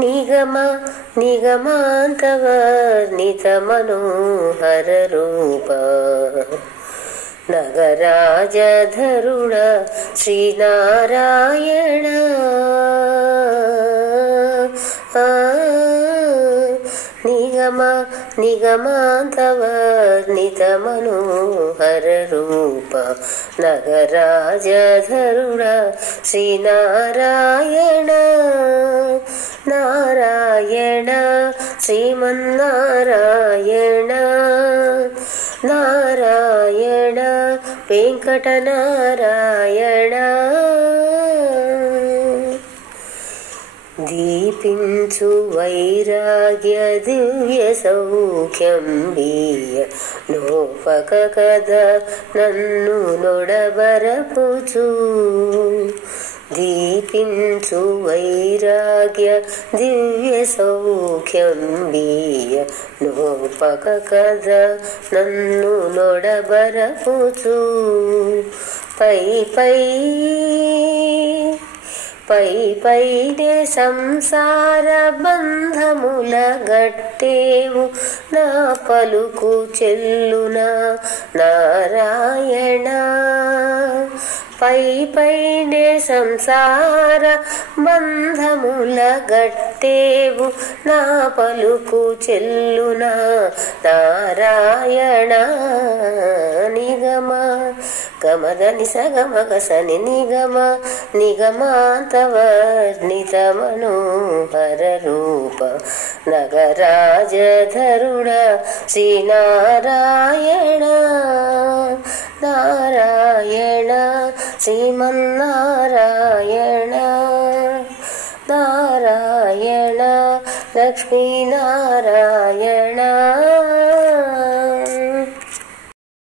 నిగమ నిగమాంతవర్ణిత మనోహర రూప నగరాజధరుడ శ్రీనారాయణ నిగమ నిగమాంతవర్ణిత మనోహర రూప నగరాజధరుడ శ్రీనారాయణ నారాయణ శ్రీమన్నారాయణ నారాయణ వెంకటనారాయణ దీపించు వైరాగ్య దివ్య సౌఖ్యం వీయ నోపక కథ నన్ను నొడబరపుచు దీపించు వైరాగ్య దివ్య సౌఖ్యం వీయ నోపక కథ నన్ను నొడబరపుచు పైనే సంసార బంధముల గట్టేవు నా పలుకు చెల్లునా నారాయణ పైనే సంసార బంధముల గట్టేవు నా పలుకు చెల్లునా నారాయణ నిగమ గమదని సగమగసని నిగమ నిగమాంతవర్ణిత మనోహర రూప నగరాజధరుడ శ్రీనారాయణ నారాయణ శ్రీమన్నారాయణ నారాయణ లక్ష్మీనారాయణ